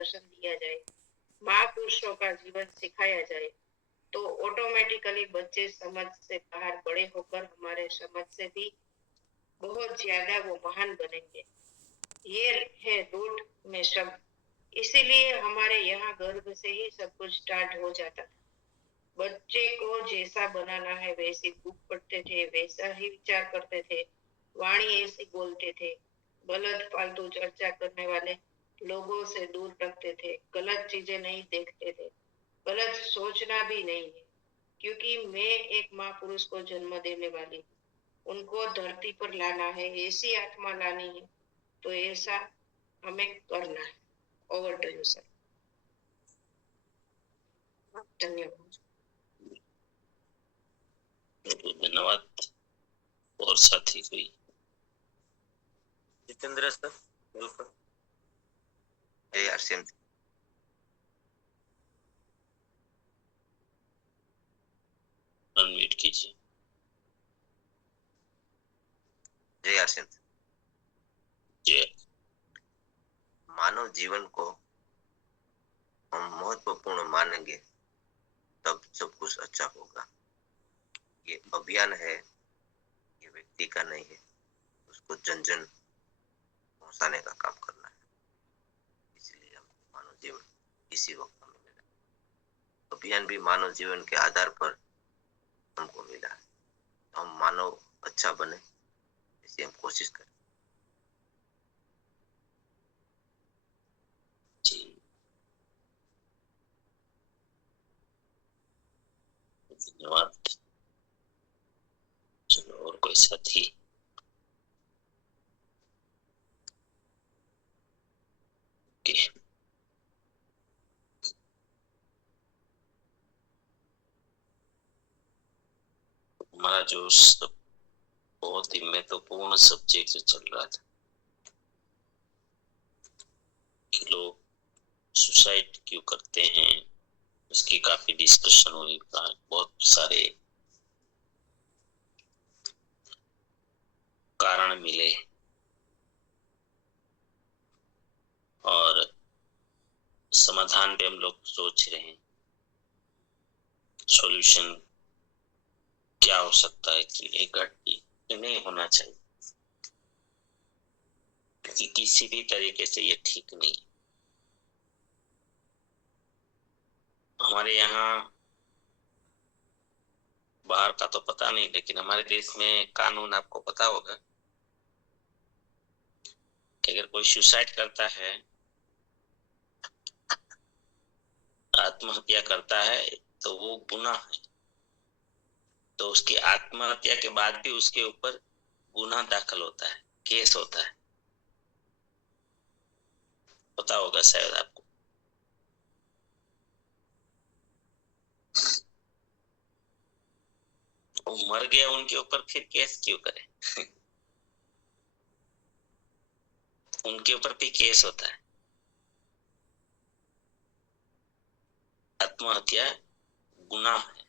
मार्गदर्शन दिया जाए, महापुरुषों का जीवन सिखाया जाए, तो ऑटोमेटिकली बच्चे समझ से बाहर बड़े होकर हमारे समझ से भी बहुत ज्यादा वो महान बनेंगे। ये है रूट में शब्द। इसीलिए हमारे यहाँ गर्भ से ही सब कुछ स्टार्ट हो जाता था। बच्चे को जैसा बनाना है वैसी बुक पढ़ते थे, वैसा ही विचार करते थे, वाणी ऐसी बोलते थे, गलत फालतू चर्चा करने वाले लोगों से दूर रखते थे, गलत चीजें नहीं देखते थे, गलत सोचना भी नहीं है, क्योंकि मैं एक महापुरुष को जन्म देने वाली हूँ, उनको धरती पर लाना है, ऐसी आत्मा लानी है, तो ऐसा हमें करना है। Over to you sir. धन्यवाद। धन्यवाद। और साथी कोई? जितेंद्र सर, बिल्कुल। जय हरसिंह। अनम्यूट कीजिए। जय हरसिंह। जय। मानव जीवन को हम महत्वपूर्ण मानेंगे तब सब कुछ अच्छा होगा। ये अभियान है, ये व्यक्ति का नहीं है, उसको जन जन पहुंचाने का काम करना है। इसलिए हम मानव जीवन इसी वक्त हमें मिला। अभियान भी मानव जीवन के आधार पर हमको मिला है। हम मानव अच्छा बने, इसी हम कोशिश करें। धन्यवाद। चलो और कोई साथी? हमारा जो बहुत ही महत्वपूर्ण सब्जेक्ट जो चल रहा था कि लोग सुसाइड क्यों करते हैं, उसकी काफी डिस्कशन हुई, बहुत सारे कारण मिले और समाधान पे हम लोग सोच रहे हैं सॉल्यूशन क्या हो सकता है कि नहीं होना चाहिए, क्योंकि किसी भी तरीके से ये ठीक नहीं। हमारे यहाँ बाहर का तो पता नहीं, लेकिन हमारे देश में कानून आपको पता होगा कि अगर कोई सुसाइड करता है, आत्महत्या करता है, तो वो गुनाह है। तो उसकी आत्महत्या के बाद भी उसके ऊपर गुनाह दाखिल होता है, केस होता है, पता होगा शायद आपको। वो मर गया, उनके ऊपर फिर केस क्यों करे? उनके ऊपर भी केस होता है। आत्महत्या गुनाह है।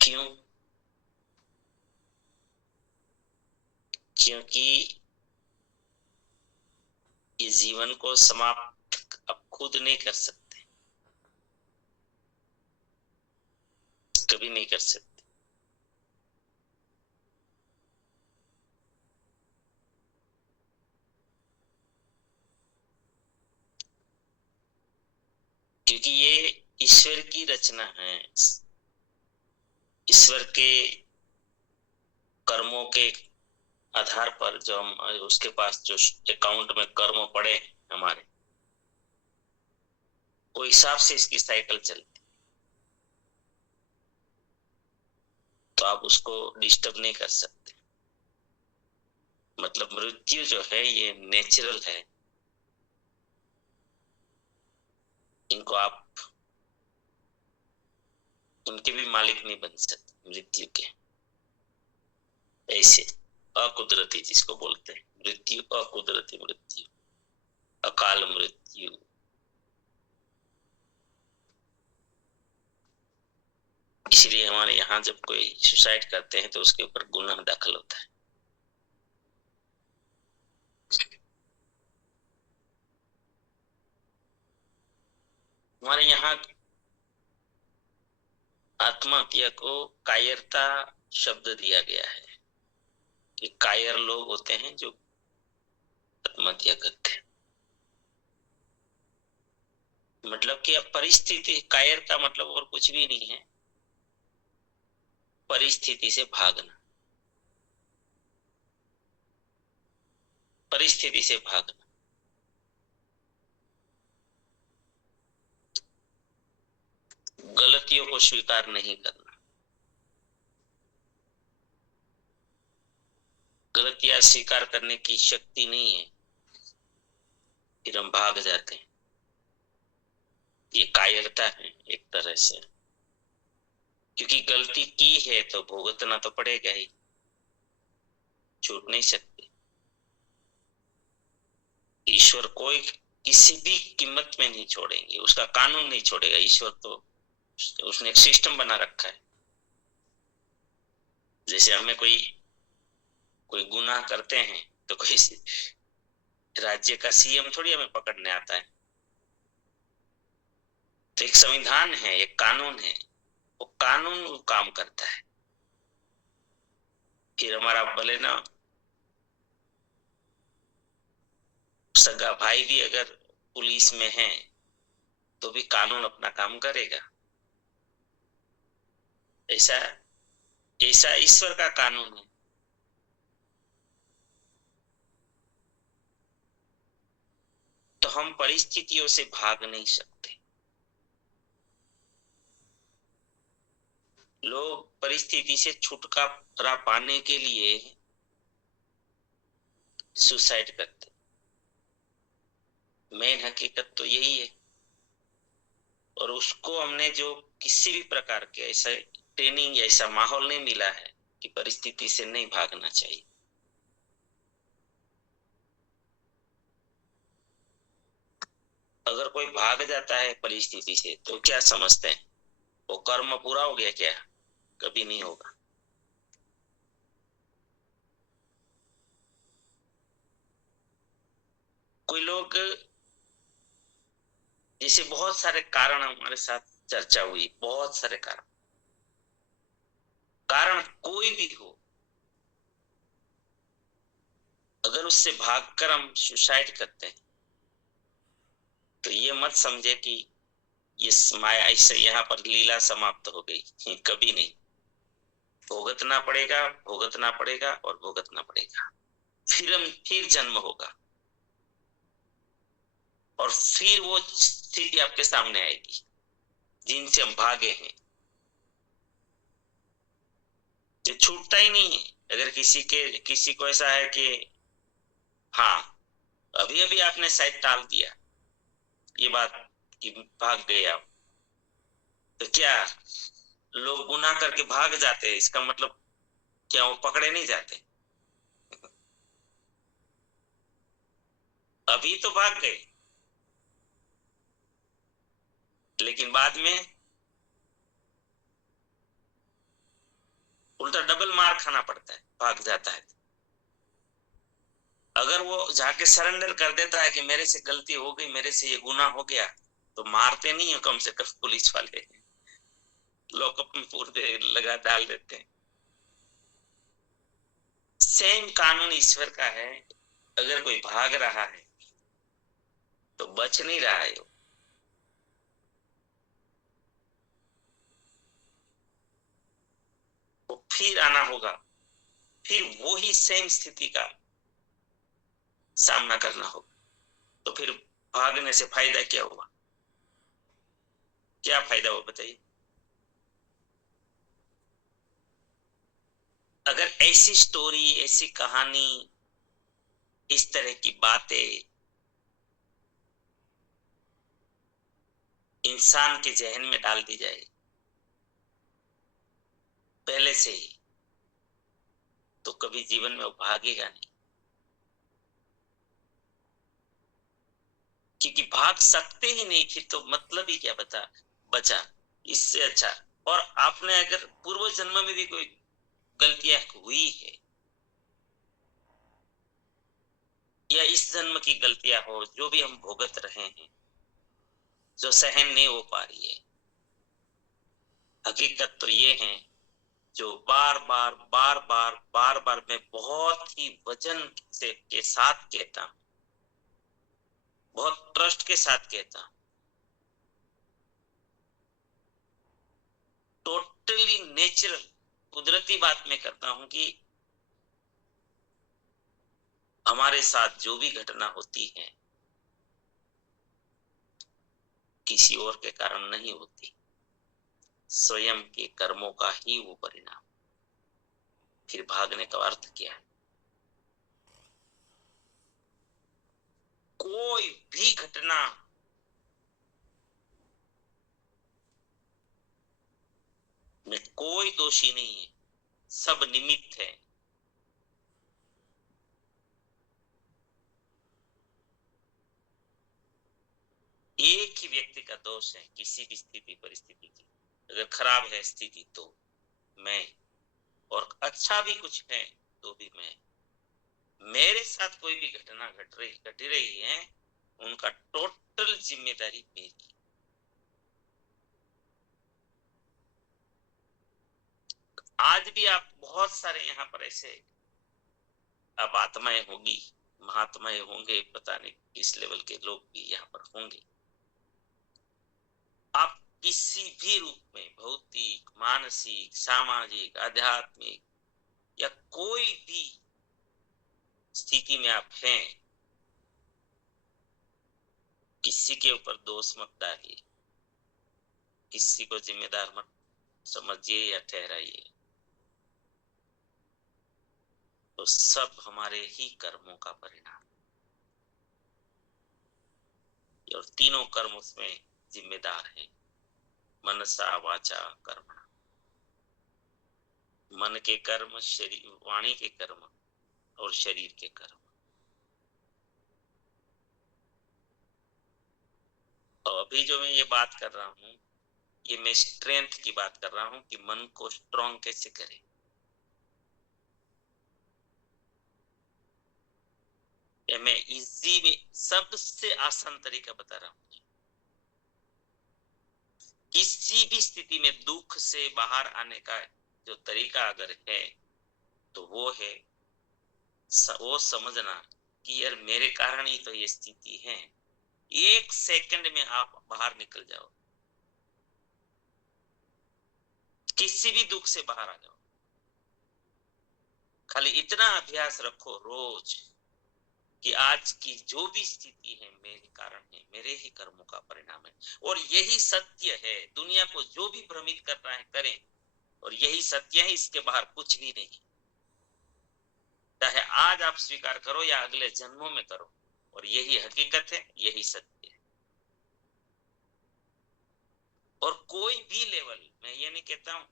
क्यों? क्योंकि ये जीवन को समाप्त अब खुद नहीं कर सकते, कभी नहीं कर सकते। क्योंकि ये ईश्वर की रचना है। ईश्वर के कर्मों के आधार पर जो हम उसके पास जो अकाउंट में कर्म पड़े हमारे, वो हिसाब से इसकी साइकिल चलती, तो आप उसको डिस्टर्ब नहीं कर सकते। मतलब मृत्यु जो है ये नेचुरल है, इनको आप उनके भी मालिक नहीं बन सकते मृत्यु के। ऐसे अकुदरती जिसको बोलते हैं मृत्यु, अकुदरती मृत्यु, अकाल मृत्यु। इसलिए हमारे यहाँ जब कोई सुसाइड करते हैं तो उसके ऊपर गुनाह दाखिल होता है। हमारे यहाँ आत्महत्या को कायरता शब्द दिया गया है कि कायर लोग होते हैं जो आत्महत्या करते हैं। मतलब कि अब परिस्थिति, कायर का मतलब और कुछ भी नहीं है, परिस्थिति से भागना, परिस्थिति से भागना। गलतियों को स्वीकार नहीं करना, गलतियां स्वीकार करने की शक्ति नहीं है, फिर हम भाग जाते हैं। ये कायरता है एक तरह से, क्योंकि गलती की है तो भुगतना तो पड़ेगा ही, छूट नहीं सकती। ईश्वर कोई किसी भी कीमत में नहीं छोड़ेंगे, उसका कानून नहीं छोड़ेगा ईश्वर। तो उसने एक सिस्टम बना रखा है। जैसे हमें कोई गुनाह करते हैं तो कोई राज्य का सीएम थोड़ी हमें पकड़ने आता है। तो एक संविधान है, एक कानून है, वो कानून वो काम करता है। फिर हमारा भले ना सगा भाई भी अगर पुलिस में है तो भी कानून अपना काम करेगा। ऐसा ऐसा ईश्वर का कानून है। तो हम परिस्थितियों से भाग नहीं सकते। लोग परिस्थिति से छुटकारा पाने के लिए सुसाइड करते। मेन हकीकत तो यही है। और उसको हमने जो किसी भी प्रकार के ऐसा ट्रेनिंग या ऐसा माहौल नहीं मिला है कि परिस्थिति से नहीं भागना चाहिए। अगर कोई भाग जाता है परिस्थिति से तो क्या समझते हैं, वो कर्म पूरा हो गया क्या? कभी नहीं होगा। कोई लोग, जैसे बहुत सारे कारण हमारे साथ चर्चा हुई, बहुत सारे कारण कोई भी हो, अगर उससे भागकर हम सुसाइड करते हैं तो ये मत समझे कि ये माया ऐसे यहाँ पर लीला समाप्त हो गई। कभी नहीं। भुगतना पड़ेगा, भुगतना पड़ेगा और भुगतना पड़ेगा। फिर जन्म होगा और फिर वो स्थिति आपके सामने आएगी जिनसे हम भागे हैं। ये छूटता ही नहीं है। अगर किसी को ऐसा है कि हाँ अभी अभी आपने शायद टाल दिया ये बात कि भाग गए आप, तो क्या लोग गुनाह करके भाग जाते हैं? इसका मतलब क्या वो पकड़े नहीं जाते? अभी तो भाग गए, लेकिन बाद में उल्टा डबल मार खाना पड़ता है, भाग जाता है। अगर वो जाके सरेंडर कर देता है कि मेरे से गलती हो गई, मेरे से ये गुनाह हो गया, तो मारते नहीं है कम से कम पुलिस वाले, लॉकअप में पूरे लगा डाल देते हैं। सेम कानून ईश्वर का है। अगर कोई भाग रहा है तो बच नहीं रहा है, वो फिर आना होगा, फिर वही सेम स्थिति का सामना करना होगा। तो फिर भागने से फायदा क्या हुआ? क्या फायदा हुआ बताइए? अगर ऐसी स्टोरी, ऐसी कहानी, इस तरह की बातें इंसान के जहन में डाल दी जाए पहले से ही, तो कभी जीवन में वो भागेगा नहीं। क्योंकि भाग सकते ही नहीं, फिर तो मतलब ही क्या बचा इससे अच्छा। और आपने अगर पूर्व जन्म में भी कोई गलतियां हुई है या इस जन्म की गलतियां हो, जो भी हम भुगत रहे हैं, जो सहन नहीं हो पा रही है। हकीकत तो ये है, जो बार बार मैं बहुत ही वजन से के साथ कहता हूं, बहुत ट्रस्ट के साथ कहता हूं, टोटली नेचुरल कुदरती बात मैं करता हूं कि हमारे साथ जो भी घटना होती है किसी और के कारण नहीं होती, स्वयं के कर्मों का ही वो परिणाम। फिर भागने का अर्थ क्या है? कोई भी घटना में कोई दोषी नहीं है, सब निमित्त है। एक ही व्यक्ति का दोष है किसी भी स्थिति परिस्थिति की। अगर खराब है स्थिति तो मैं, और अच्छा भी कुछ है तो भी मैं। मेरे साथ कोई भी घटना घट रही है, उनका टोटल जिम्मेदारी मेरी। आज भी आप बहुत सारे यहाँ पर ऐसे अब आत्माएं होगी, महात्माएं होंगे, पता नहीं किस लेवल के लोग भी यहाँ पर होंगे। आप किसी भी रूप में, भौतिक, मानसिक, सामाजिक, आध्यात्मिक या कोई भी स्थिति में आप हैं, किसी के ऊपर दोष मत डालिए, किसी को जिम्मेदार मत समझिए या ठहराइए। तो सब हमारे ही कर्मों का परिणाम, और तीनों कर्म उसमें जिम्मेदार हैं, मनसा वाचा कर्मणा। मन के कर्म, शरीर वाणी के कर्म और शरीर के कर्म। और अभी जो मैं ये बात कर रहा हूं, ये मैं स्ट्रेंथ की बात कर रहा हूं कि मन को स्ट्रॉन्ग कैसे करें। ये मैं इजी में सबसे आसान तरीका बता रहा हूं। किसी भी स्थिति में दुख से बाहर आने का जो तरीका अगर है तो वो है वो समझना कि यार मेरे कारण ही तो ये स्थिति है। एक सेकंड में आप बाहर निकल जाओ, किसी भी दुख से बाहर आ जाओ। खाली इतना अभ्यास रखो रोज कि आज की जो भी स्थिति है मेरे कारण है, मेरे ही कर्मों का परिणाम है, और यही सत्य है। दुनिया को जो भी भ्रमित कर रहा है करें, और यही सत्य है, इसके बाहर कुछ भी नहीं। चाहे आज आप स्वीकार करो या अगले जन्मों में करो, और यही हकीकत है, यही सत्य है। और कोई भी लेवल, मैं ये नहीं कहता हूं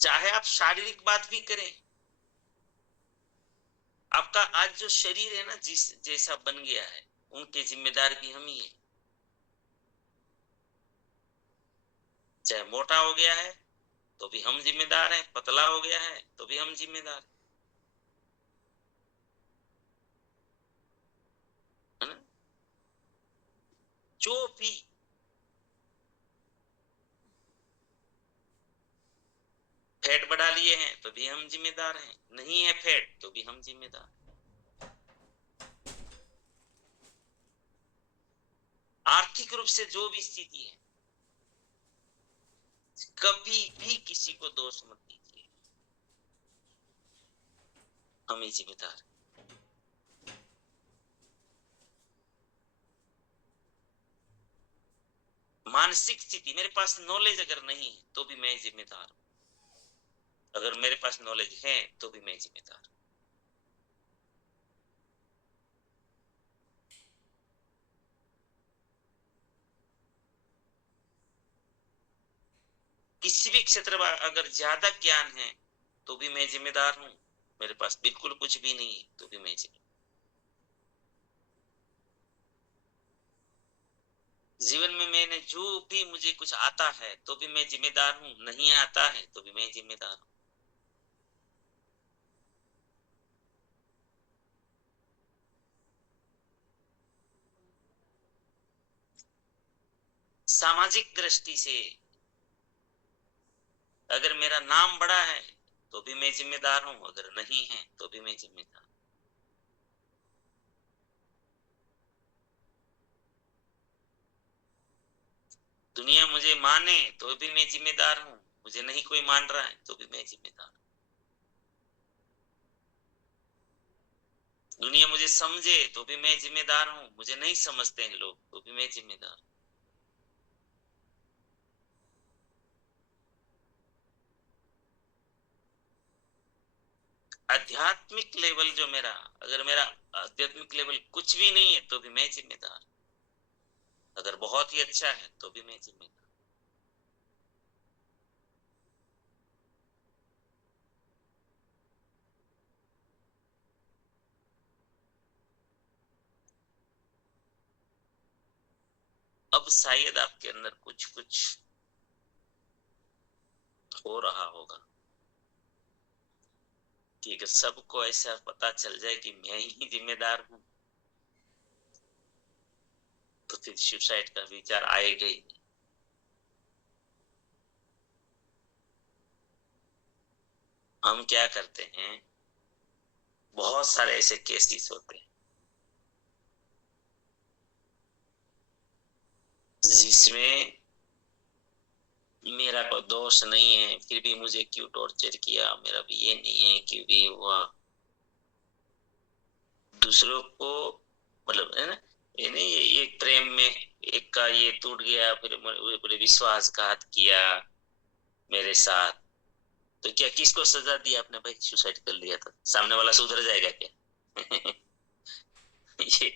चाहे आप शारीरिक बात भी करें, आपका आज जो शरीर है ना, जिस जैसा बन गया है, उनके जिम्मेदार भी हम ही है। चाहे मोटा हो गया है तो भी हम जिम्मेदार हैं, पतला हो गया है तो भी हम जिम्मेदार है ना। जो भी फैट बढ़ा लिए हैं तो भी हम जिम्मेदार हैं, नहीं है फैट तो भी हम जिम्मेदार। आर्थिक रूप से जो भी स्थिति है, कभी भी किसी को दोष मत दीजिए, हम ही जिम्मेदार। मानसिक स्थिति, मेरे पास नॉलेज अगर नहीं है तो भी मैं जिम्मेदार हूं, अगर मेरे पास नॉलेज है तो भी मैं जिम्मेदार। किसी भी क्षेत्र में अगर ज्यादा ज्ञान है तो भी मैं जिम्मेदार हूं, मेरे पास बिल्कुल कुछ भी नहीं है तो भी मैं जिम्मेदार। जीवन में मैंने जो भी मुझे कुछ आता है तो भी मैं जिम्मेदार हूं, नहीं आता है तो भी मैं जिम्मेदार हूं। सामाजिक दृष्टि से अगर मेरा नाम बड़ा है तो भी मैं जिम्मेदार हूं, अगर नहीं है तो भी मैं जिम्मेदार। दुनिया मुझे माने तो भी मैं जिम्मेदार हूं, मुझे नहीं कोई मान रहा है तो भी मैं जिम्मेदार। दुनिया मुझे समझे तो भी मैं जिम्मेदार हूं, मुझे नहीं समझते हैं लोग तो भी मैं जिम्मेदार। आध्यात्मिक लेवल जो मेरा, अगर मेरा आध्यात्मिक लेवल कुछ भी नहीं है तो भी मैं जिम्मेदार, अगर बहुत ही अच्छा है तो भी मैं जिम्मेदार। अब शायद आपके अंदर कुछ कुछ हो रहा होगा कि अगर सबको ऐसा पता चल जाए कि मैं ही जिम्मेदार हूं तो फिर सुसाइड का विचार आएगा ही नहीं। हम क्या करते हैं, बहुत सारे ऐसे केसेस होते हैं जिसमें मेरा कोई दोष नहीं है फिर भी मुझे क्यों टॉर्चर किया, मेरा भी ये नहीं है क्यों भी हुआ। दूसरों को मतलब है ना, ये नहीं, ये एक प्रेम में एक का ये टूट गया, फिर पूरे विश्वासघात किया मेरे साथ, तो क्या किसको सजा दी आपने भाई, सुसाइड कर लिया था, सामने वाला सुधर जाएगा क्या? ये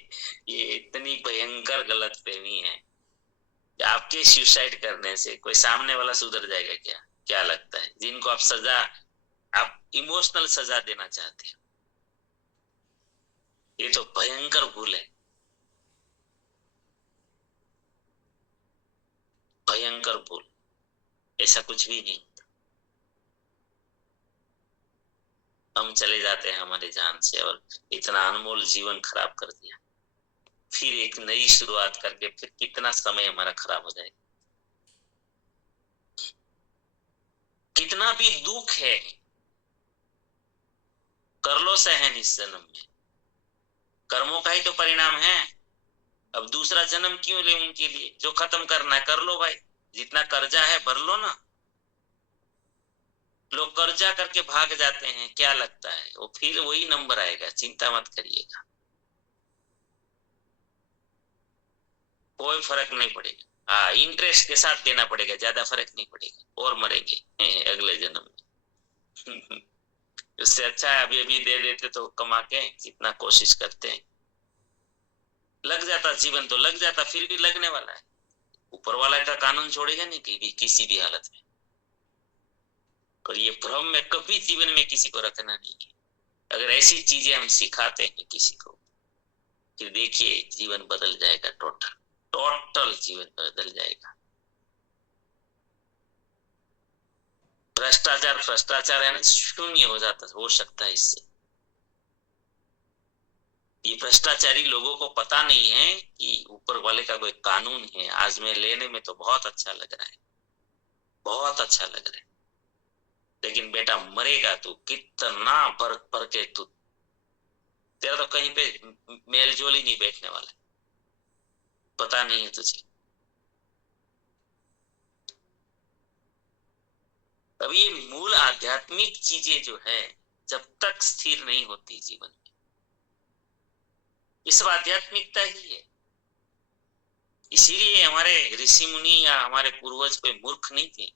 ये इतनी भयंकर गलतफहमी है। आपके सुसाइड करने से कोई सामने वाला सुधर जाएगा क्या? क्या लगता है जिनको आप सजा, आप इमोशनल सजा देना चाहते हो, ये तो भयंकर भूल है, भयंकर भूल। ऐसा कुछ भी नहीं, हम चले जाते हैं हमारे जान से और इतना अनमोल जीवन खराब कर दिया, फिर एक नई शुरुआत करके फिर कितना समय हमारा खराब हो जाएगा। कितना भी दुख है कर लो सहन इस जन्म में, कर्मों का ही तो परिणाम है। अब दूसरा जन्म क्यों ले उनके लिए, जो खत्म करना है कर लो भाई, जितना कर्जा है भर लो ना। लोग कर्जा करके भाग जाते हैं, क्या लगता है वो फिर वही नंबर आएगा, चिंता मत करिएगा, कोई फर्क नहीं पड़ेगा। हाँ, इंटरेस्ट के साथ देना पड़ेगा, ज्यादा फर्क नहीं पड़ेगा, और मरेंगे अगले जन्म में। उससे अच्छा है अभी अभी दे देते तो कमा के, जितना कोशिश करते हैं लग जाता जीवन, तो लग जाता, फिर भी लगने वाला है, ऊपर वाला का कानून छोड़ेगा नहीं कभी किसी भी हालत में। और ये भ्रम में कभी जीवन में किसी को रखना नहीं है। अगर ऐसी चीजें हम सिखाते हैं किसी को, फिर देखिए जीवन बदल जाएगा, टोटल टोटल जीवन बदल जाएगा। भ्रष्टाचार भ्रष्टाचार है ना, शून्य हो जाता, हो सकता है इससे। ये भ्रष्टाचारी लोगों को पता नहीं है कि ऊपर वाले का कोई कानून है। आज में लेने में तो बहुत अच्छा लग रहा है, बहुत अच्छा लग रहा है, लेकिन बेटा मरेगा तू, कितना भर के तू, तेरा तो कहीं पे मेलजोल ही नहीं बैठने वाला, पता नहीं है तुझे। अब ये मूल आध्यात्मिक चीजें जो है जब तक स्थिर नहीं होती जीवन में, ये सब आध्यात्मिकता ही है। इसीलिए हमारे ऋषि मुनि या हमारे पूर्वज कोई मूर्ख नहीं थे,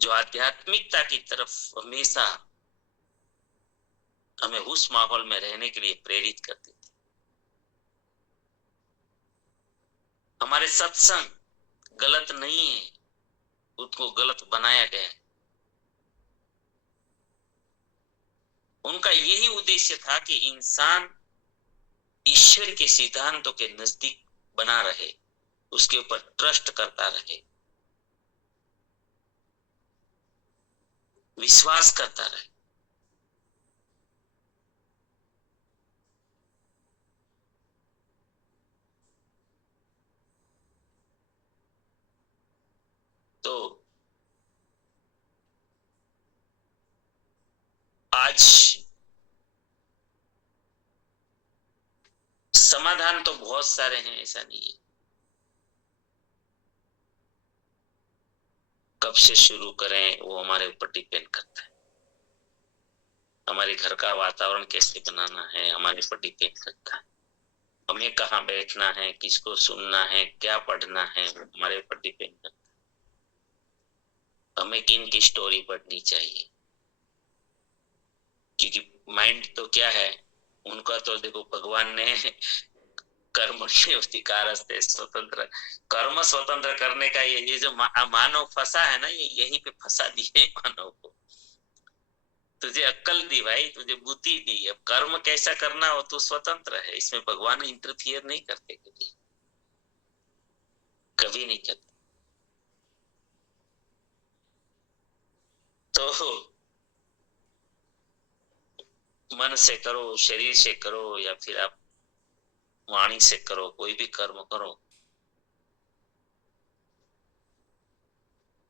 जो आध्यात्मिकता की तरफ हमेशा हमें उस माहौल में रहने के लिए प्रेरित करते थे। हमारे सत्संग गलत नहीं है, उसको गलत बनाया गया है। उनका यही उद्देश्य था कि इंसान ईश्वर के सिद्धांतों के नजदीक बना रहे, उसके ऊपर ट्रस्ट करता रहे, विश्वास करता रहे। आज समाधान तो बहुत सारे हैं, ऐसा नहीं है। कब से शुरू करें वो हमारे ऊपर डिपेंड करता है। हमारे घर का वातावरण कैसे बनाना है हमारे ऊपर डिपेंड करता है। हमें कहाँ बैठना है, किसको सुनना है, क्या पढ़ना है, हमारे ऊपर डिपेंड करता है। हमें किन की स्टोरी पढ़नी चाहिए, क्योंकि माइंड तो क्या है उनका, तो देखो भगवान ने कर्म अधिकारस्ते स्वतंत्र, कर्म स्वतंत्र करने का ये जो मानव फंसा है ना, ये यहीं पे फंसा दिए मानव को। तुझे अक्ल दी भाई, तुझे बुद्धि दी, अब कर्म कैसा करना हो तू स्वतंत्र है, इसमें भगवान इंटरफियर नहीं करते, कभी नहीं करते। तो मन से करो, शरीर से करो, या फिर आप वाणी से करो, कोई भी कर्म करो।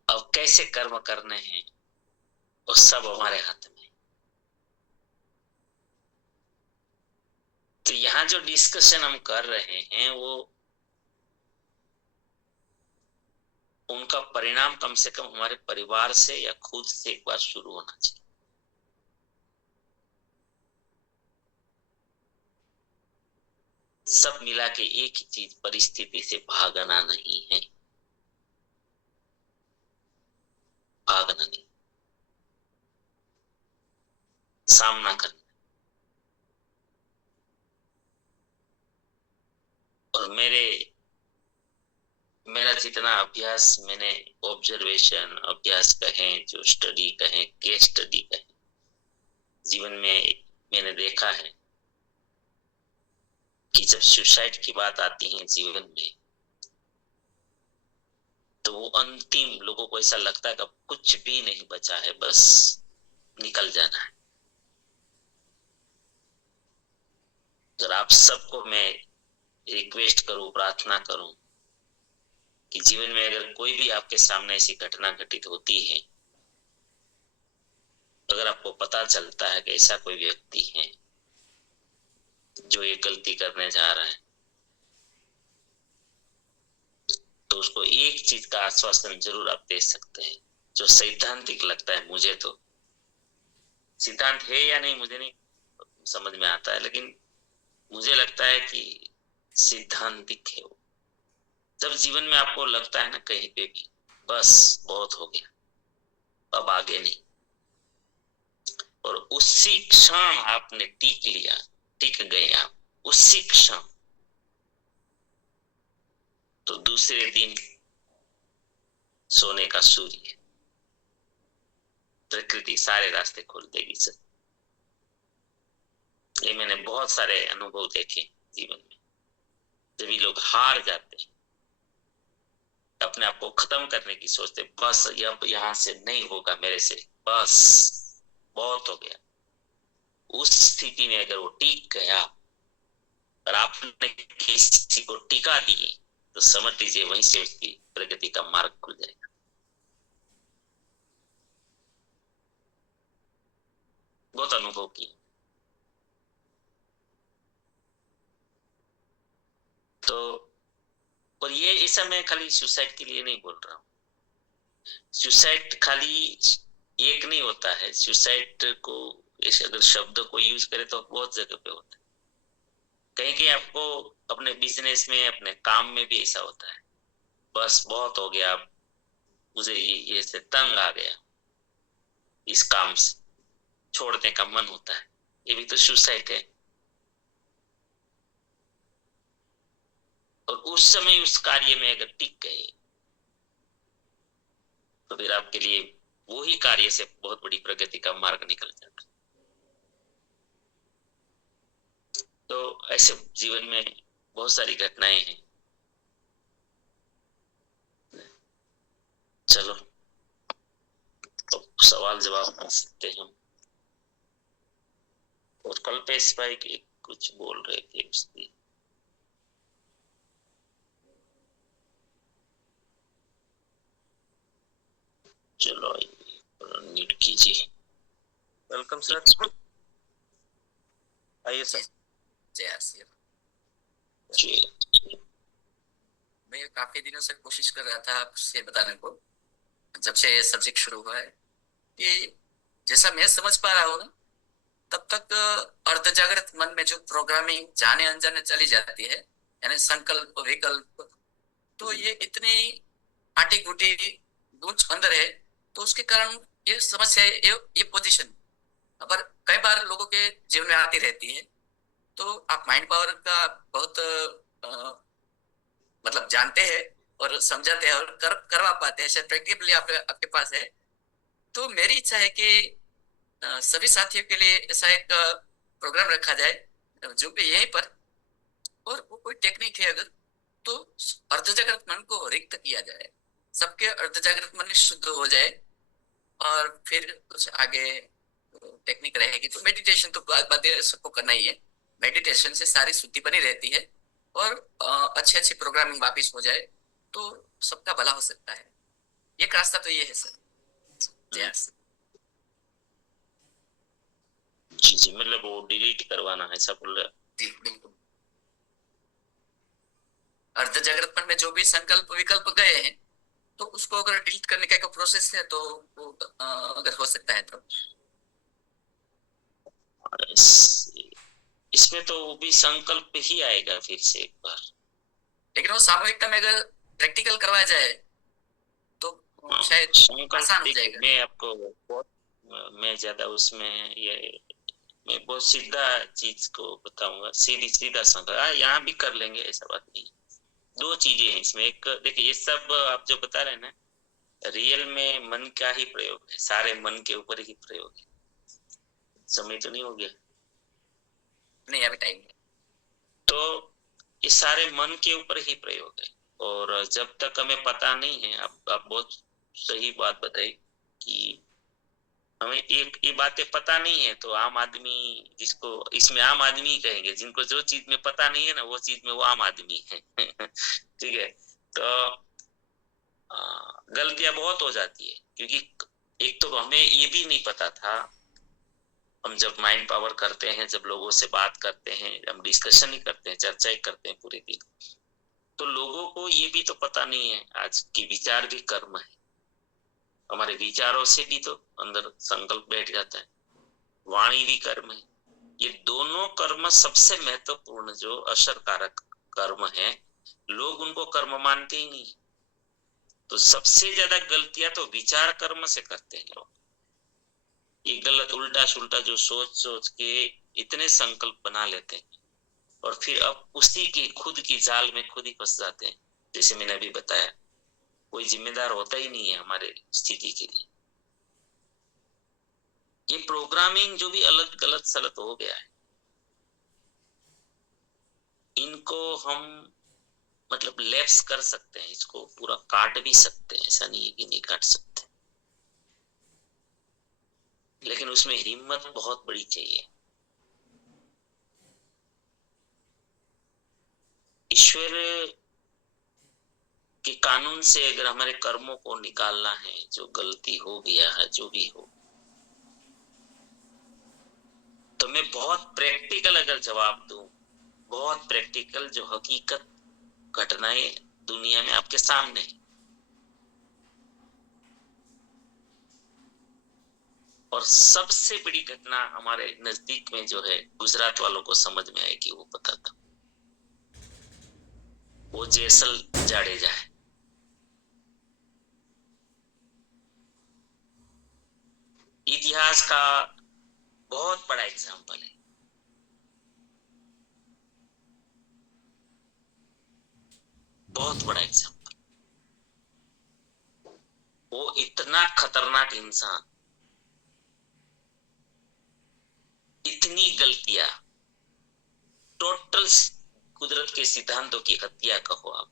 अब कैसे कर्म करने हैं वो सब हमारे हाथ में। तो यहाँ जो डिस्कशन हम कर रहे हैं वो उनका परिणाम कम से कम हमारे परिवार से या खुद से एक बार शुरू होना चाहिए। सब मिला के एक ही चीज, परिस्थिति से भागना नहीं है, भागना नहीं, सामना करना। और मेरा जितना अभ्यास, मैंने ऑब्जर्वेशन अभ्यास कहें, जो स्टडी कहें, केस स्टडी कहें, जीवन में मैंने देखा है कि जब सुसाइड की बात आती है जीवन में, तो वो अंतिम, लोगों को ऐसा लगता है कि अब कुछ भी नहीं बचा है, बस निकल जाना है। अगर आप सबको मैं रिक्वेस्ट करूं, प्रार्थना करूं कि जीवन में अगर कोई भी आपके सामने ऐसी घटना घटित होती है, अगर आपको पता चलता है कि ऐसा कोई व्यक्ति है जो ये गलती करने जा रहा है, तो उसको एक चीज का आश्वासन जरूर आप दे सकते हैं, जो सैद्धांतिक लगता है मुझे। तो सिद्धांत है या नहीं मुझे नहीं समझ में आता है, लेकिन मुझे लगता है कि सिद्धांतिक है वो। जब जीवन में आपको लगता है ना कहीं पे भी बस बहुत हो गया, अब आगे नहीं, और उसी क्षण आपने टिक लिया, टिक गए आप उसी क्षण, तो दूसरे दिन सोने का सूर्य, प्रकृति सारे रास्ते खोल देगी सर। ये मैंने बहुत सारे अनुभव देखे जीवन में। जब ये लोग हार जाते, अपने आप को खत्म करने की सोचते, बस अब यहां से नहीं होगा मेरे से, बस बहुत हो गया, उस स्थिति में अगर वो टिक गया और आपने किसी को टिका दिए, तो समझ लीजिए वहीं से उसकी प्रगति का मार्ग खुल जाएगा। बहुत अनुभव किया। तो और ये ऐसा मैं खाली सुसाइड के लिए नहीं बोल रहा हूँ। सुसाइड खाली एक नहीं होता है, सुसाइड को ऐसे अगर शब्द को यूज करे तो बहुत जगह पे होता है। कहीं कहीं आपको अपने बिजनेस में, अपने काम में भी ऐसा होता है, बस बहुत हो गया, मुझे ये से तंग आ गया, इस काम से छोड़ने का मन होता है, ये भी तो सुसाइड है। और उस समय उस कार्य में अगर टिक गए तो फिर आपके लिए वो ही कार्य से बहुत बड़ी प्रगति का मार्ग निकल जाता। तो ऐसे जीवन में बहुत सारी घटनाएं हैं। चलो तो सवाल जवाब कर सकते हैं हम। और कल्पेश भाई कुछ बोल रहे थे उसकी, चलो नीट कीजिए। वेलकम सर, आइए सर। जय आसिफ। जी मैं काफी दिनों से कोशिश कर रहा था आपसे बताने को, जब से ये सब्जेक्ट शुरू हुआ है, कि जैसा मैं समझ पा रहा हूँ ना, तब तक अर्ध जागृत मन में जो प्रोग्रामिंग जाने अनजाने चली जाती है, यानी संकल्प विकल्प, तो ये इतनी आटी गुटी गूंज अंदर है, तो उसके कारण ये समस्या ये पोजीशन अगर कई बार लोगों के जीवन में आती रहती है। तो आप माइंड पावर का बहुत मतलब जानते हैं और समझाते हैं और करवा पाते हैं, शायद प्रैक्टिकली आपके पास है। तो मेरी इच्छा है कि सभी साथियों के लिए ऐसा एक प्रोग्राम रखा जाए, जो भी यहीं पर, और वो कोई टेक्निक है अगर, तो अर्धजागृत मन को रिक्त किया जाए, सबके अर्धजागृत मन शुद्ध हो जाए, और फिर कुछ आगे टेक्निक रहेगी। तो मेडिटेशन तो बात सबको करना ही है, मेडिटेशन से सारी शुद्धि बनी रहती है, और अच्छी अच्छी प्रोग्रामिंग वापिस हो जाए तो सबका भला हो सकता है। एक रास्ता तो ये है सर। यस जी जी, मतलब वो डिलीट करवाना है, ऐसा बोल रहे हैं? जी बिल्कुल। अर्ध जागृत मन में जो भी संकल्प विकल्प गए हैं, तो उसको अगर डिलीट करने का एक प्रोसेस है, तो वो अगर हो सकता है तो इसमें तो वो भी संकल्प ही आएगा फिर से एक बार। लेकिन वो सामूहिकता में अगर प्रैक्टिकल करवाया जाए तो शायद आसान हो जाएगा। मैं आपको बहुत, मैं ज्यादा उसमें ये, मैं बहुत सीधा चीज को बताऊंगा, सीधा संकल्प यहाँ भी कर लेंगे, ऐसा बात नहीं। दो चीजें हैं इसमें। एक देखिए, ये सब आप जो बता रहे हैं ना, रियल में मन का ही प्रयोग है, सारे मन के ऊपर ही प्रयोग है। समय तो नहीं हो गया? नहीं, अभी टाइम है। तो ये सारे मन के ऊपर ही प्रयोग है, और जब तक हमें पता नहीं है, आप बहुत सही बात बताई कि हमें एक ये बातें पता नहीं है, तो आम आदमी, जिसको इसमें आम आदमी ही कहेंगे, जिनको जो चीज में पता नहीं है ना, वो चीज में वो आम आदमी है। ठीक है, तो गलतियां बहुत हो जाती है, क्योंकि एक तो हमें ये भी नहीं पता था। हम जब माइंड पावर करते हैं, जब लोगों से बात करते हैं, हम डिस्कशन ही करते हैं, चर्चा ही करते हैं पूरे दिन, तो लोगों को ये भी तो पता नहीं है आज की विचार भी कर्म है। हमारे विचारों से भी तो अंदर संकल्प बैठ जाता है, वाणी भी कर्म है। ये दोनों कर्म सबसे महत्वपूर्ण जो असरकारक कर्म है, लोग उनको कर्म मानते ही नहीं। तो सबसे ज्यादा गलतियां तो विचार कर्म से करते हैं लोग। ये गलत उल्टा सुल्टा जो सोच सोच के इतने संकल्प बना लेते हैं, और फिर अब उसी की खुद की जाल में खुद ही फंस जाते हैं। जैसे मैंने अभी बताया, कोई जिम्मेदार होता ही नहीं है हमारे स्थिति के लिए। ये प्रोग्रामिंग जो भी अलग गलत सलत हो गया है, इनको हम मतलब लैप्स कर सकते हैं, इसको पूरा काट भी सकते हैं, ऐसा नहीं है कि नहीं काट सकते, लेकिन उसमें हिम्मत बहुत बड़ी चाहिए। ईश्वर के कानून से अगर हमारे कर्मों को निकालना है, जो गलती हो गया है, जो भी हो, तो मैं बहुत प्रैक्टिकल अगर जवाब दूं, बहुत प्रैक्टिकल, जो हकीकत घटनाएं दुनिया में आपके सामने है, और सबसे बड़ी घटना हमारे नजदीक में जो है, गुजरात वालों को समझ में आएगी, वो पता था, वो जैसल जाडेजा है। इतिहास का बहुत बड़ा एग्जाम्पल है। बहुत बड़ा एग्जाम्पल। वो इतना खतरनाक इंसान, इतनी गलतियां, टोटल कुदरत के सिद्धांतों की हत्या कहो आप,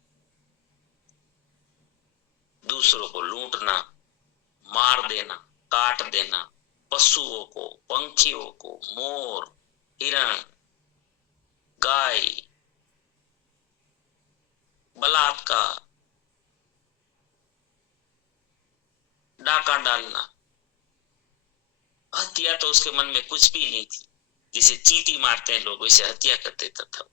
दूसरों को लूटना, मार देना, काट देना, पशुओं को, पंछियों को, मोर, हिरण, गाय, बलात्कार, डाका डालना, हत्या तो उसके मन में कुछ भी नहीं थी। जिसे चींटी मारते हैं लोग वैसे हत्या कर देता था।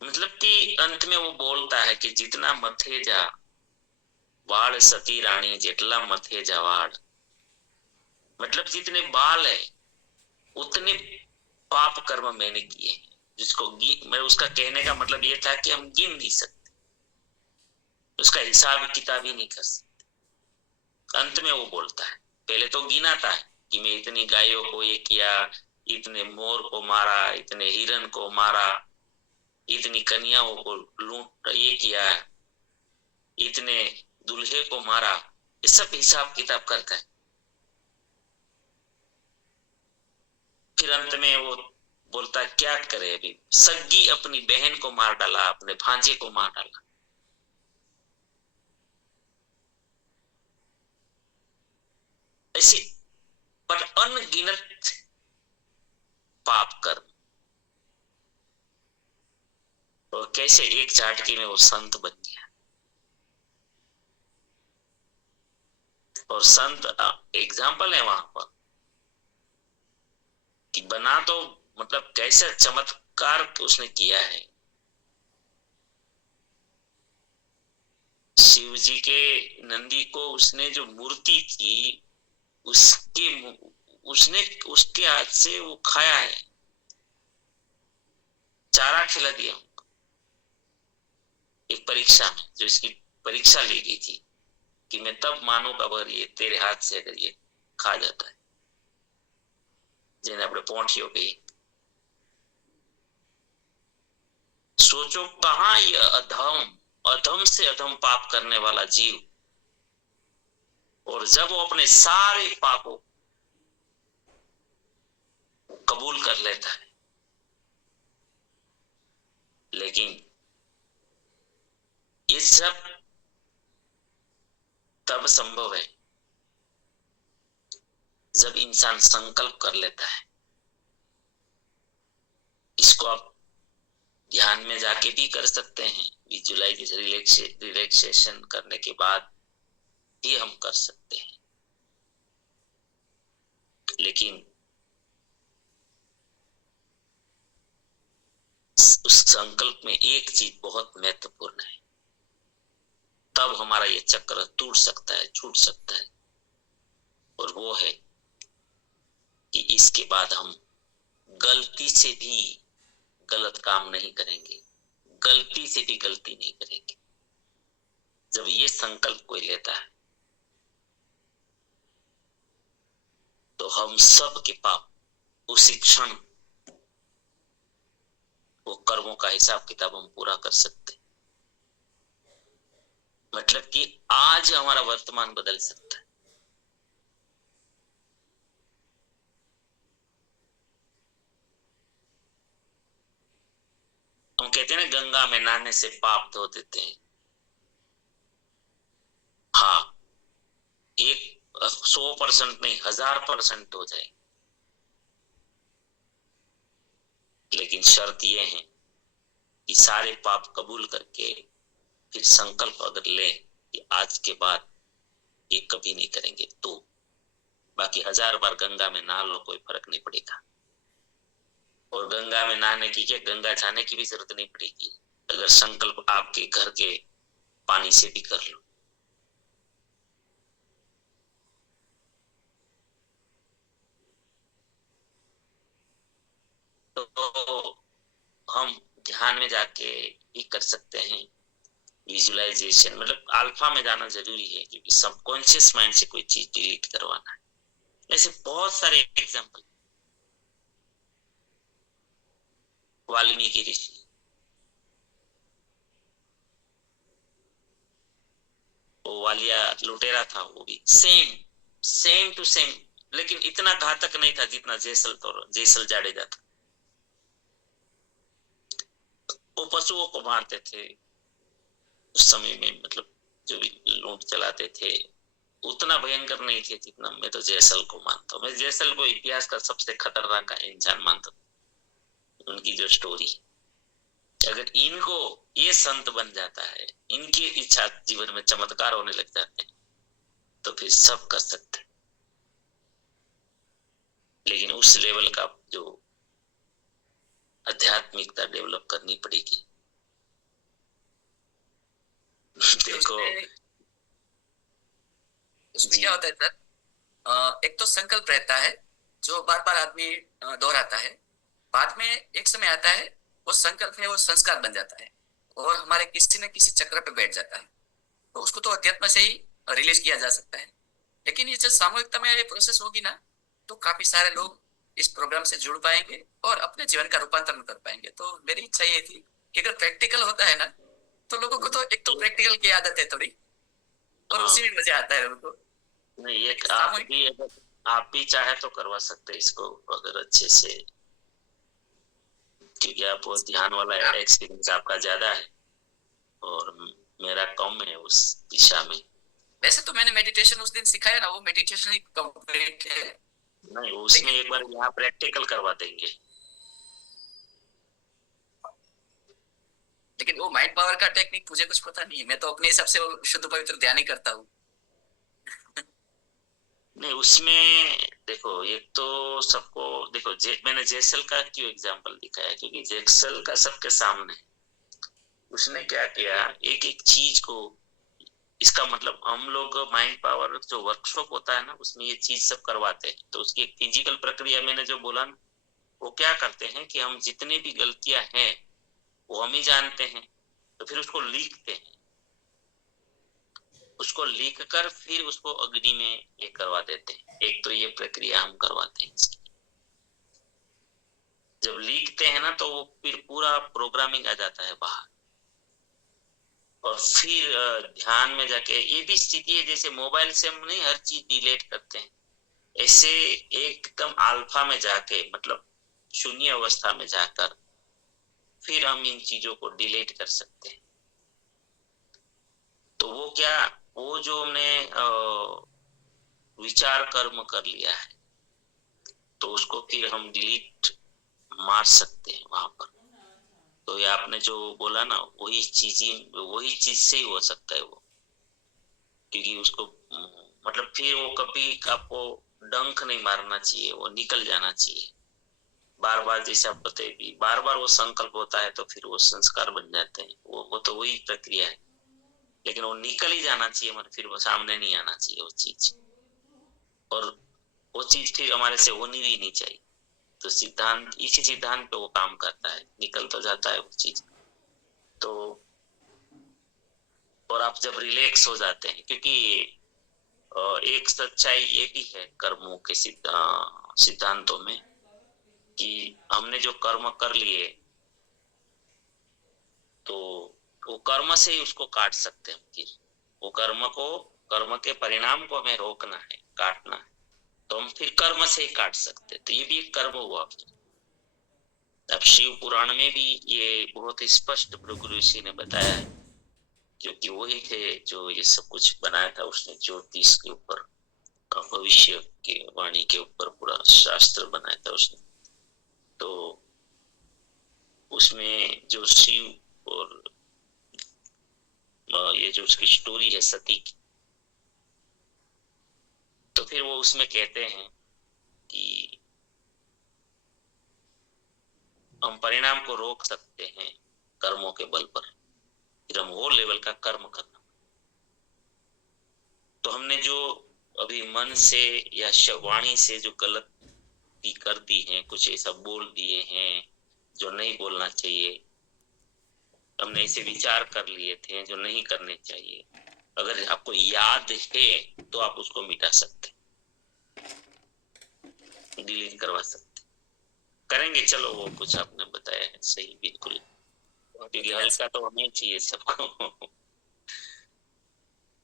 मतलब कि अंत में वो बोलता है कि जितना मथे जा वाड़ सती रानी जेटला मथे जा वाड़। मतलब जितने बाल है उतने पाप कर्म मैंने किए हैं, जिसको मैं उसका कहने का मतलब ये था कि हम गिन नहीं सकते, उसका हिसाब किताब ही नहीं कर सकते। अंत में वो बोलता है, पहले तो गिनाता है कि मैं इतनी गायों को ये किया, इतने मोर को मारा, इतने हिरन को मारा, इतनी कन्याओं को लूट ये किया, इतने दूल्हे को मारा, ये सब हिसाब किताब करता है। फिर अंत में वो बोलता है क्या करे, अभी सग्गी अपनी बहन को मार डाला, अपने भांजे को मार डाला। ऐसे पर अनगिनत पाप कर्म, और कैसे एक झटके में वो संत बन गया। और संत एग्जाम्पल है वहां पर कि बना तो मतलब कैसे चमत्कार उसने किया है। शिव जी के नंदी को उसने जो मूर्ति थी उसने उसके हाथ से वो खाया है, चारा खिला दिया एक परीक्षा में, जो इसकी परीक्षा ली गई थी कि मैं तब मानूंगा अगर ये तेरे हाथ से अगर ये खा जाता है। जिन्हें अपने पहुंची हो गई, सोचो कहां यह अधम से अधम पाप करने वाला जीव, और जब वो अपने सारे पापों कबूल कर लेता है, लेकिन ये सब तब संभव है जब इंसान संकल्प कर लेता है। इसको आप ध्यान में जाके भी कर सकते हैं, विजुअलाइजेशन रिलैक्सेशन करने के बाद ही हम कर सकते हैं। लेकिन उस संकल्प में एक चीज बहुत महत्वपूर्ण है, तब हमारा ये चक्र टूट सकता है, छूट सकता है, और वो है कि इसके बाद हम गलती से भी गलत काम नहीं करेंगे, गलती से भी गलती नहीं करेंगे। जब ये संकल्प कोई लेता है तो हम सब के पाप उसी क्षण वो कर्मों का हिसाब किताब हम पूरा कर सकते हैं। मतलब कि आज हमारा वर्तमान बदल सकता है। हम कहते हैं ना गंगा में नहाने से पाप धो देते हैं। हाँ, 100% नहीं 1000% हो जाए, लेकिन शर्त यह है कि सारे पाप कबूल करके फिर संकल्प अगर ले कि आज के बाद ये कभी नहीं करेंगे, तो बाकी 1000 बार गंगा में नहा लो, कोई फर्क नहीं पड़ेगा। और गंगा में नहाने की क्या, गंगा जाने की भी जरूरत नहीं पड़ेगी अगर संकल्प आपके घर के पानी से भी कर लो। तो हम ध्यान में जाके भी कर सकते हैं विजुअलाइजेशन। मतलब अल्फा में जाना जरूरी है, क्योंकि सबकॉन्शियस माइंड से कोई चीज डिलीट करवाना है। ऐसे बहुत सारे एग्जांपल, वाल्मीकि ऋषि, वो वालिया लुटेरा था, वो भी सेम टू सेम, लेकिन इतना घातक नहीं था जितना जैसल जाडेजा था। वो पशुओं को मारते थे उस समय में, मतलब जो भी लूट चलाते थे उतना भयंकर नहीं थे जितना मैं तो जैसल को मानता हूँ। मैं जैसल को इतिहास का सबसे खतरनाक इंसान मानता हूँ। उनकी जो स्टोरी, अगर इनको ये संत बन जाता है, इनकी इच्छा जीवन में चमत्कार होने लग जाते हैं, तो फिर सब कर सकते हैं। लेकिन उस लेवल का जो आध्यात्मिकता डेवलप करनी पड़ेगी। देखो उसमें जी, क्या होता है सर, एक तो संकल्प रहता है जो बार बार आदमी दोहराता है, बाद में एक समय आता है वो संकल्प है वो संस्कार बन जाता है और हमारे किसी न किसी चक्र पे बैठ जाता है, तो उसको तो अध्यात्म से ही रिलीज किया जा सकता है। लेकिन ये जब सामूहिकता में ये प्रोसेस होगी ना, तो काफी सारे लोग इस प्रोग्राम से जुड़ पाएंगे और अपने जीवन का रूपांतरण कर पाएंगे। तो मेरी इच्छा ये थी कि अगर प्रैक्टिकल होता है ना, तो लोगों को तो एक तो प्रैक्टिकल की आदत है थोड़ी, और हाँ, उसी में मजा आता है उनको। नहीं एक लेकिन आप सामूहिक भी अगर आप भी चाहे तो करवा सकते हैं इसको, अगर अच्छे से, क्योंकि आप वो ध्यान वाला एक्सपीरियंस आपका ज्यादा है और मेरा कम है उस दिशा में। वैसे तो मैंने मेडिटेशन उस दिन सिखाया ना, वो मेडिटेशन ही कंप्लीट है। नहीं, उसमें लेकिन एक बार यहाँ प्रैक्टिकल करवा देंगे। लेकिन वो माइंड पावर का टेक्निक मुझे कुछ पता नहीं है, मैं तो अपने हिसाब से वो शुद्ध पवित्र ध्यान ही करता हूँ। नहीं, उसमें देखो एक तो सबको देखो, मैंने जैसल का क्यों एग्जांपल दिखाया, क्योंकि जैसल का सबके सामने उसने क्या किया, एक एक चीज को, इसका मतलब हम लोग माइंड पावर जो वर्कशॉप होता है ना, उसमें ये चीज सब करवाते हैं। तो उसकी एक फिजिकल प्रक्रिया मैंने जो बोला ना, वो क्या करते हैं कि हम जितने भी गलतियां हैं वो हम ही जानते हैं, तो फिर उसको लिखते हैं, उसको लिख कर फिर उसको अग्नि में ये करवा देते हैं। एक तो ये प्रक्रिया हम करवाते हैं। जब लिखते हैं ना, तो वो फिर पूरा प्रोग्रामिंग आ जाता है बाहर, और फिर ध्यान में जाके ये भी स्थिति है जैसे मोबाइल से हम नहीं हर चीज डिलीट करते हैं, ऐसे एकदम अल्फा में जाके, मतलब शून्य अवस्था में जाकर फिर हम इन चीजों को डिलीट कर सकते हैं। तो वो क्या, वो जो हमने विचार कर्म कर लिया है, तो उसको फिर हम डिलीट मार सकते हैं वहां पर। तो ये आपने जो बोला ना, वही चीज से ही हो सकता है वो, क्योंकि उसको मतलब फिर वो कभी आपको डंक नहीं मारना चाहिए, वो निकल जाना चाहिए। बार बार जैसे आप बताए भी, बार बार वो संकल्प होता है तो फिर वो संस्कार बन जाते हैं, वो तो वही प्रक्रिया है। लेकिन वो निकल ही जाना चाहिए, मतलब फिर वो सामने नहीं आना चाहिए वो चीज, और वो चीज फिर हमारे से होनी भी नहीं चाहिए। तो सिद्धांत, इसी सिद्धांत पे वो काम करता है, निकल तो जाता है वो चीज। तो और आप जब रिलैक्स हो जाते हैं, क्योंकि एक सच्चाई ये भी है कर्मों के सिद्धांतों में, कि हमने जो कर्म कर लिए, तो वो कर्म से ही उसको काट सकते हैं। फिर वो कर्म के परिणाम को हमें रोकना है, काटना है, तो हम फिर कर्म से ही काट सकते हैं। तो ये भी एक कर्म हुआ। अब शिव पुराण में भी ये बहुत स्पष्ट भृगु ऋषि ने बताया है, क्योंकि वही थे जो ये सब कुछ बनाया था। उसने ज्योतिष के ऊपर, भविष्य के वाणी के ऊपर पूरा शास्त्र बनाया था उसने। तो उसमें जो शिव और ये जो उसकी स्टोरी है सती की, तो फिर वो उसमें कहते हैं कि हम परिणाम को रोक सकते हैं कर्मों के बल पर, फिर हम वो लेवल का कर्म करना। तो हमने जो अभी मन से या वाणी से जो गलती कर दी है, कुछ ऐसा बोल दिए हैं जो नहीं बोलना चाहिए, हमने ऐसे विचार कर लिए थे जो नहीं करने चाहिए, अगर आपको याद है तो आप उसको मिटा सकते, डिलीट करवा सकते। करेंगे, चलो वो कुछ आपने बताया है सही, बिल्कुल, क्योंकि हल्का तो हमें चाहिए सबको।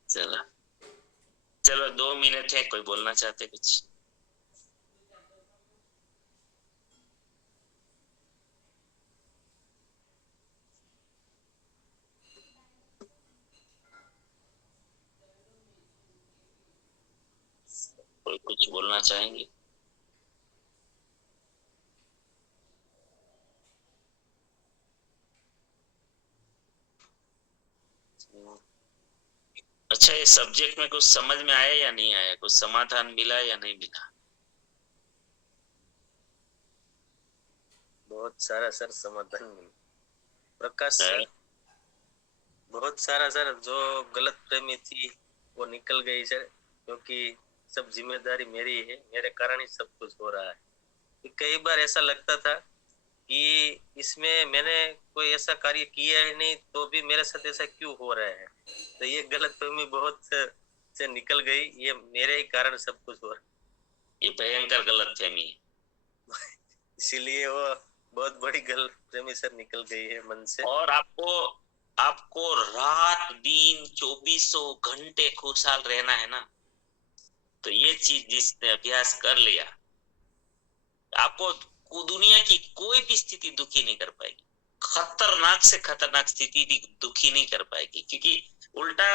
चलो चलो, 2 मिनट है, कोई बोलना चाहते कुछ? कोई कुछ बोलना चाहेंगे? अच्छा, ये सब्जेक्ट में कुछ समझ में आया या नहीं आया, कुछ समाधान मिला या नहीं मिला? बहुत सारा सर समाधान मिला। प्रकाश है? सर, बहुत सारा सर, जो गलत फहमी थी वो निकल गई सर, क्योंकि सब जिम्मेदारी मेरी है, मेरे कारण ही सब कुछ हो रहा है। कई बार ऐसा लगता था कि इसमें मैंने कोई ऐसा कार्य किया ही नहीं, तो भी मेरे साथ ऐसा क्यों हो रहा है। तो ये गलतफहमी बहुत से निकल गई, ये मेरे ही कारण सब कुछ हो रहा ये भयंकर गलतफहमी है। है। इसीलिए वो बहुत बड़ी गलतफहमी सर निकल गई है मन से। और आपको रात दिन 24 घंटे खुशहाल रहना है ना, तो ये चीज जिसने अभ्यास कर लिया, आपको दुनिया की कोई भी स्थिति दुखी नहीं कर पाएगी। खतरनाक से खतरनाक स्थिति भी दुखी नहीं कर पाएगी, क्योंकि उल्टा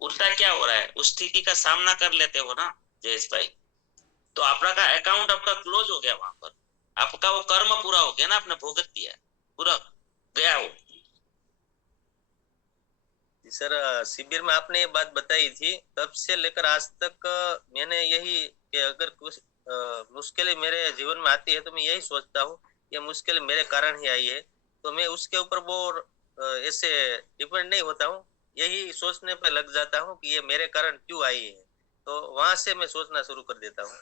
उल्टा क्या हो रहा है, उस स्थिति का सामना कर लेते हो ना जयेश भाई, तो आपका अकाउंट आपका क्लोज हो गया, वहां पर आपका वो कर्म पूरा हो गया ना, आपने भुगत दिया, पूरा गया वो। सर शिविर में आपने ये बात बताई थी, तब से लेकर आज तक मैंने यही कि अगर कुछ मुश्किलें मेरे जीवन में आती है तो मैं यही सोचता हूँ ये मुश्किल मेरे कारण ही आई है, तो मैं उसके ऊपर वो ऐसे डिपेंड नहीं होता हूँ, यही सोचने पर लग जाता हूँ कि ये मेरे कारण क्यों आई है। तो वहां से मैं सोचना शुरू कर देता हूँ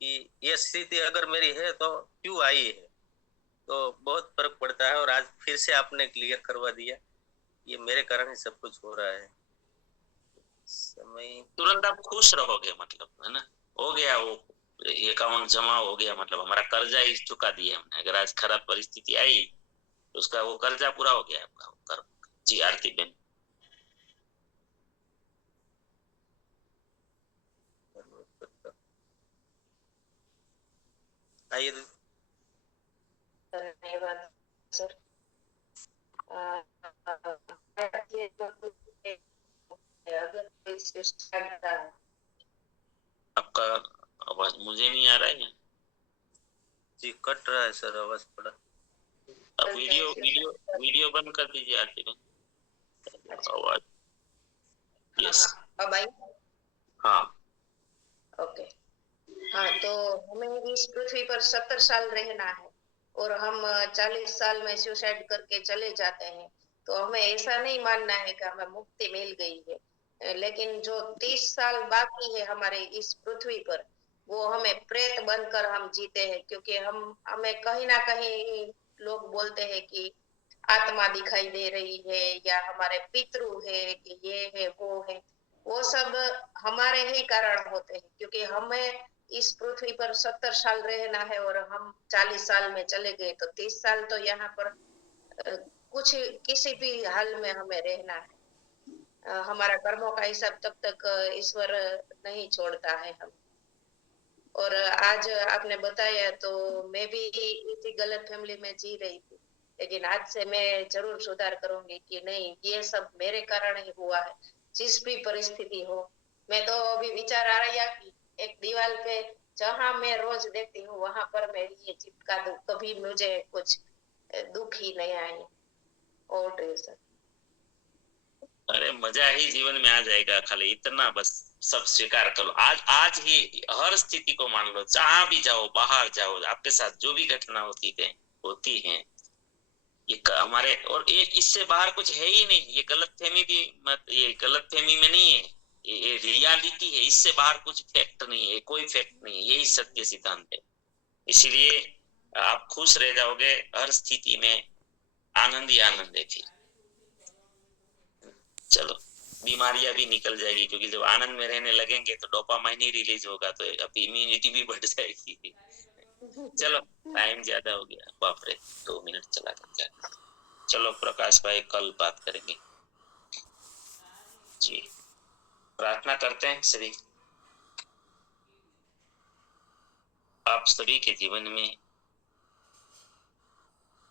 कि ये स्थिति अगर मेरी है तो क्यों आई है, तो बहुत फर्क पड़ता है। और आज फिर से आपने क्लियर करवा दिया, ये मेरे कारण ही सब कुछ हो रहा है। समय तुरंत आप खुश रहोगे, मतलब है ना, हो गया वो अकाउंट जमा हो गया, मतलब हमारा कर्जा ही चुका दिया हमने। अगर आज खराब परिस्थिति आई तो उसका वो कर्जा पूरा हो गया आपका, वो कर्म। जी आरती बेन। आइए। धन्यवाद सर। अगर कोई स्टार्ट है, आपका आवाज मुझे नहीं आ रहा है। जी कट रहा है सर आवाज थोड़ा। अब वीडियो बंद कर दीजिए आरती बेन, आवाज। यस। अब आई? हाँ। ओके। हाँ, तो हमें इस पृथ्वी पर 70 साल रहना है और हम 40 साल में सुसाइड करके चले जाते हैं, तो हमें ऐसा नहीं मानना है कि हमें मुक्ति मिल गई है। लेकिन जो 30 साल बाकी है हमारे इस पृथ्वी पर, वो हमें प्रेत बनकर हम जीते हैं, क्योंकि हमें कहीं ना कहीं लोग बोलते हैं कि आत्मा दिखाई दे रही है या हमारे पितृ है कि ये है वो है। वो सब हमारे ही कारण होते हैं, क्योंकि हमें इस पृथ्वी पर 70 साल रहना है और हम 40 साल में चले गए, तो 30 साल तो यहाँ पर कुछ किसी भी हाल में हमें रहना है। हमारा कर्मों का हिसाब तब तक ईश्वर नहीं छोड़ता है हम। और आज आपने बताया तो मैं भी इसी गलत फैमिली में जी रही थी, लेकिन आज से मैं जरूर सुधार करूंगी कि नहीं, ये सब मेरे कारण ही हुआ है। जिस भी परिस्थिति हो, मैं तो अभी विचार आ रहा कि एक दीवार पे जहां मैं रोज देखती हूँ वहां पर मैं ये चिपका दूं, कभी मुझे कुछ दुख ही नहीं आए। और सर, अरे मजा ही जीवन में आ जाएगा, खाली इतना बस सब स्वीकार करो। आज ही हर स्थिति को मान लो, जहां भी जाओ, बाहर जाओ, आपके साथ जो भी घटना होती है, ये हमारे, और एक इससे बाहर कुछ है ही नहीं। ये गलतफहमी भी मत, ये गलतफहमी में नहीं है, ये रियलिटी है। इससे बाहर कुछ फैक्ट नहीं है, कोई फैक्ट नहीं है, यही सत्य सिद्धांत है। इसीलिए आप खुश रह जाओगे हर स्थिति में, आनंद ही आनंद है। फिर चलो, बीमारियां भी निकल जाएगी, क्योंकि जब आनंद में रहने लगेंगे तो डोपामाइन ही रिलीज होगा, तो अब इम्यूनिटी भी बढ़ जाएगी। चलो, टाइम ज्यादा हो गया, बाप रे, 2 मिनट चला गया। चलो प्रकाश भाई, कल बात करेंगे जी। प्रार्थना करते हैं सभी। आप सभी के जीवन में,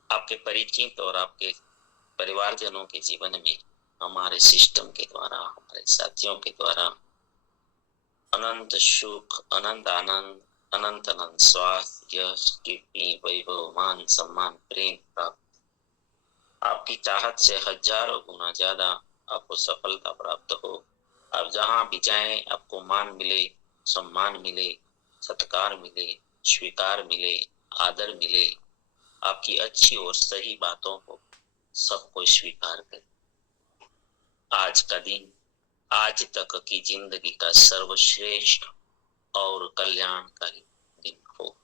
आपके परिचित और आपके परिवारजनों के जीवन में, हमारे सिस्टम के द्वारा, हमारे साथियों के द्वारा अनंत सुख, अनंत आनंद, अनंत अनंत स्वास्थ्य, यश, कीर्ति, वैभव, मान सम्मान, प्रेम प्राप्त, आपकी चाहत से हजारों गुना ज्यादा आपको सफलता प्राप्त हो। आप जहां भी जाएं आपको मान मिले, सम्मान मिले, सत्कार मिले, स्वीकार मिले, आदर मिले। आपकी अच्छी और सही बातों को सबको स्वीकार करें। आज का दिन आज तक की जिंदगी का सर्वश्रेष्ठ और कल्याणकारी दिन हो,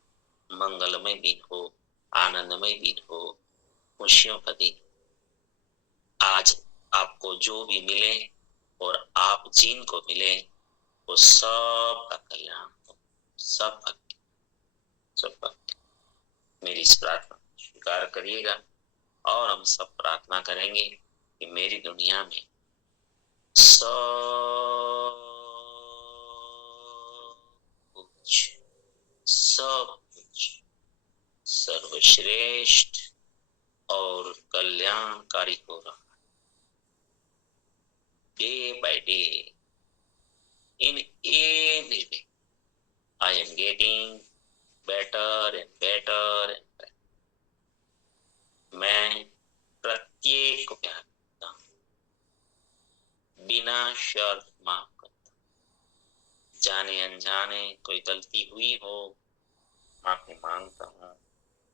मंगलमय दिन हो, आनंदमय दिन हो, खुशियों का दिन। आज आपको जो भी मिले और आप जिनको मिले वो सबका कल्याण हो, सबका मेरी इस प्रार्थना स्वीकार करिएगा। और हम सब प्रार्थना करेंगे कि मेरी दुनिया में सब कुछ सर्वश्रेष्ठ और कल्याणकारी हो रहा है। Day by day in every way I am getting better and better and better। मैं प्रत्येक को प्यार करता हूँ, बिना शर्त माफ करता हूँ। जाने अनजाने कोई गलती हुई हो माफी मांगता हूँ।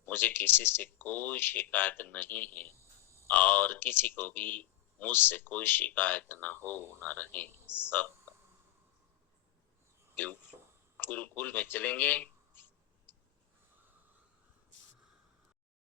मुझे किसी से कोई शिकायत नहीं है और किसी को भी मुझसे कोई शिकायत ना हो ना रहे। सब गुरुकुल में चलेंगे